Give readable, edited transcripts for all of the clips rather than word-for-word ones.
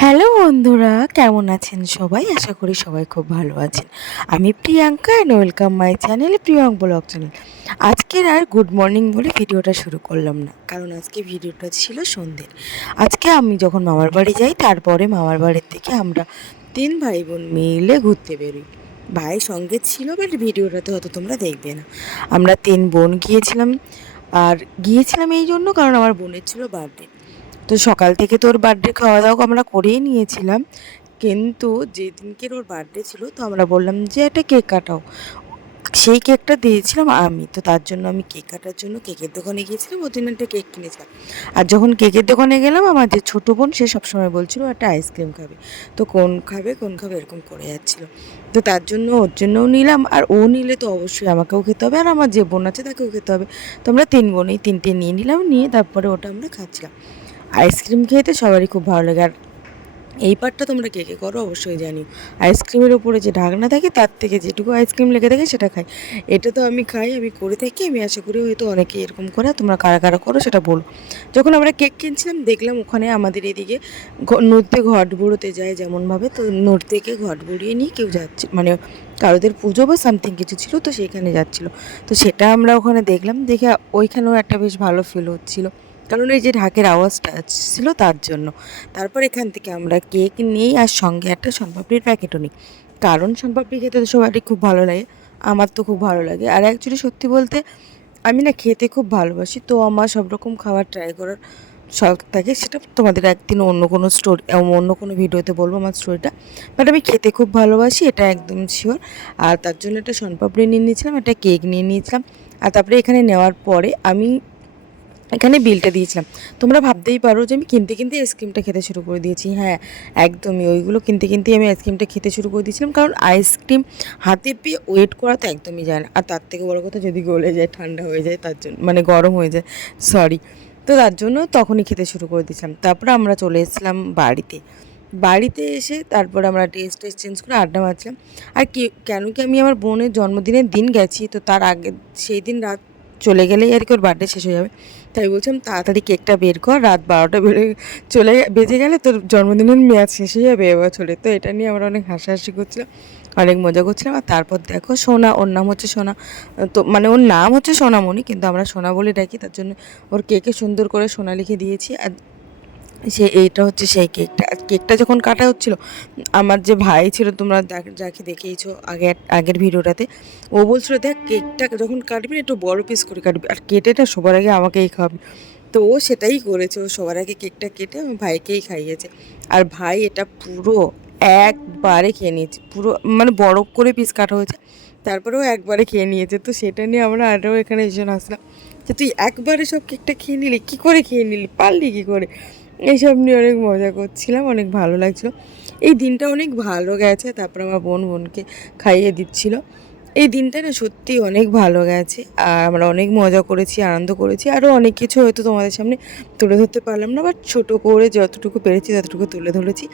Hello বন্ধুরা, কেমন আছেন সবাই? আশা করি সবাই খুব ভালো আছেন। আমি Priyanka and welcome my channel Priyank blog channel. আজকের আর গুড মর্নিং বলে ভিডিওটা শুরু করলাম না, কারণ আজকে ভিডিওটা ছিল সন্ধ্যের। আজকে আমি যখন মামার বাড়ি যাই, তারপরে মামার বাড়ির থেকে আমরা 3 ভাই বোন মিলে ঘুরতে বেরোই। ভাই সঙ্গে ছিল, বাট ভিডিওটাতে হয়তো তোমরা দেখবে না। আমরা 3 বোন গিয়েছিলাম, আর গিয়েছিলাম এই জন্য কারণ আমার বোনের ছিল বার্থডে। তো সকাল থেকে তো ওর বার্থডে খাওয়া দাওয়া আমরা করেই নিয়েছিলাম, কিন্তু যেদিনকে ওর বার্থডে ছিল তো আমরা বললাম যে একটা কেক কাটাও। সেই কেকটা দিয়েছিলাম আমি, তো তার জন্য আমি কেক কাটার জন্য কেকের দোকানে গিয়েছিলাম, ওর জন্য একটা কেক কিনেছিলাম। আর যখন কেকের দোকানে গেলাম, আমার যে ছোটো বোন সে সবসময় বলছিল একটা আইসক্রিম খাবে, তো কোন খাবে কোন খাবে এরকম করে যাচ্ছিলো। তো তার জন্য ওর জন্যও নিলাম, আর ও নিলে তো অবশ্যই আমাকেও খেতে হবে, আর আমার যে বোন আছে তাকেও খেতে হবে। তো আমরা 3 বোনেই 3টে নিয়ে নিলাম, নিয়ে তারপরে ওটা আমরা খাচ্ছিলাম। আইসক্রিম খেতে সবারই খুব ভালো লাগে, আর এই পার্টটা তোমরা কে কে করো অবশ্যই জানিও। আইসক্রিমের ওপরে যে ঢাকনা থাকে তার থেকে যেটুকু আইসক্রিম লেগে থাকে সেটা খাই। এটা তো আমি খাই, আমি করে থাকি, আমি আশা করি হয়তো অনেকে এরকম করে। তোমরা কারা কারা করো সেটা বলো। যখন আমরা কেক কিনছিলাম দেখলাম ওখানে আমাদের এদিকে নদীতে ঘট বুড়োতে যায় যেমনভাবে, তো নদী থেকে ঘট বুড়িয়ে নিয়ে কেউ যাচ্ছে, মানে কারোদের পুজো বা সামথিং কিছু ছিল, তো সেইখানে যাচ্ছিলো। তো সেটা আমরা ওখানে দেখলাম, দেখে ওইখানেও একটা বেশ ভালো ফিল হচ্ছিলো, কারণ এই যে ঢাকের আওয়াজটা ছিল তার জন্য। তারপর এখান থেকে আমরা কেক নিই, আর সঙ্গে একটা শনপাপড়ির প্যাকেটও নিই, কারণ শনপাপড়ি খেতে তো সবারই খুব ভালো লাগে। আমার তো খুব ভালো লাগে, আর অ্যাকচুয়ালি সত্যি বলতে আমি না খেতে খুব ভালোবাসি, তো আমার সব রকম খাবার ট্রাই করার শখ থাকে। সেটা তোমাদের একদিন অন্য কোনো স্টোরি, অন্য কোনো ভিডিওতে বলবো আমার স্টোরিটা। বাট আমি খেতে খুব ভালোবাসি, এটা একদম শিওর। আর তার জন্য একটা শনপাপড়ি নিয়ে নিয়েছিলাম, একটা কেক নিয়ে নিয়েছিলাম। আর তারপরে এখানে নেওয়ার পরে আমি এখানে বিলটা দিয়েছিলাম। তোমরা ভাবতেই পারো যে আমি কিনতে কিনতে আইসক্রিমটা খেতে শুরু করে দিয়েছি। হ্যাঁ, একদমই ওইগুলো কিনতে কিনতেই আমি আইসক্রিমটা খেতে শুরু করে দিয়েছিলাম, কারণ আইসক্রিম হাতে পেয়ে ওয়েট করা তো একদমই যায় না। আর তার থেকে বড় কথা, যদি গলে যায়, ঠান্ডা হয়ে যায়, তার জন্য মানে গরম হয়ে যায়, সরি, তো তার জন্য তখনই খেতে শুরু করে দিয়েছিলাম। তারপরে আমরা চলে এসেছিলাম বাড়িতে। বাড়িতে এসে তারপরে আমরা টেস্ট চেঞ্জ করে আড্ডা মারছিলাম। আর কেন কি আমি আমার বোনের জন্মদিনের দিন গেছি, তো তার আগে সেই দিন রাত চলে গেলেই আর কি ওর বার্থডে শেষ হয়ে যাবে। তাই বলছিলাম তাড়াতাড়ি কেকটা বের কর, রাত 12টা বেজে গেলে তোর জন্মদিনের মেয়াদ শেষ হয়ে যাবে এবছরে। তো এটা নিয়ে আমরা অনেক হাসাহাসি করছিলাম, অনেক মজা করছিলাম। আর তারপর দেখো সোনা, ওর নাম হচ্ছে সোনা, তো মানে ওর নাম হচ্ছে সোনামণি, কিন্তু আমরা সোনা বলে ডাকি, তার জন্য ওর কেকে সুন্দর করে সোনা লিখে দিয়েছি। আর এইটা হচ্ছে সেই কেকটা। আর কেকটা যখন কাটা হচ্ছিলো, আমার যে ভাই ছিল, তোমরা যাকে দেখিয়েছো আগের ভিডিওটাতে, ও বলছিল দেখ কেকটা যখন কাটবি একটু বড় পিস করে কাটবি, আর কেটেটা সবার আগে আমাকেই খাওয়াবি। তো ও সেটাই করেছে, ও সবার আগে কেকটা কেটে আমার ভাইকেই খাইয়েছে। আর ভাই এটা পুরো একবারে খেয়ে নিয়েছে, পুরো মানে বড় করে পিস কাটা হয়েছে, তারপরেও একবারে খেয়ে নিয়েছে। তো সেটা নিয়ে আমরা আরও এখানে ভীষণ হাসলাম যে তুই একবারে সব কেকটা খেয়ে নিলি, কী করে খেয়ে নিলি, পারলি কী করে। এইসব নিয়ে অনেক মজা করছিলাম, অনেক ভালো লাগছিলো। এই দিনটা অনেক ভালো গেছে। তারপর আমার বোনকে খাইয়ে দিচ্ছিলো। এই দিনটা না সত্যিই অনেক ভালো গেছে, আর আমরা অনেক মজা করেছি, আনন্দ করেছি। আরও অনেক কিছু হয়তো তোমাদের সামনে তুলে ধরতে পারলাম না, বাট ছোটো করে যতটুকু পেরেছি ততটুকু তুলে ধরেছি।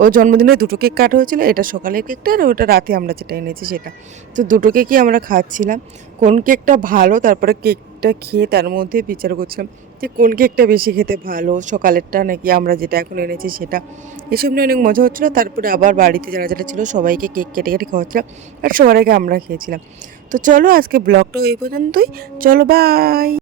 ওর জন্মদিনে 2টো কেক কাটা হয়েছিল, এটা সকালের কেকটা, আর ওটা রাতে আমরা যেটা এনেছি সেটা। তো 2টো কেকই আমরা খাচ্ছিলাম, কোন কেকটা ভালো, তারপরে কেকটা খেয়ে তার মধ্যে বিচার করছিলাম যে কোন কেকটা বেশি খেতে ভালো, সকালেরটা নাকি আমরা যেটা এখন এনেছি সেটা। এসব নিয়ে অনেক মজা হচ্ছিলো। তারপরে আবার বাড়িতে যারা যারা ছিল সবাইকে কেক কেটে কেটে খাওয়াচ্ছিলাম, আর সবার আগে আমরা খেয়েছিলাম। তো চলো আজকে ব্লগটা এই পর্যন্তই, চলো বাই।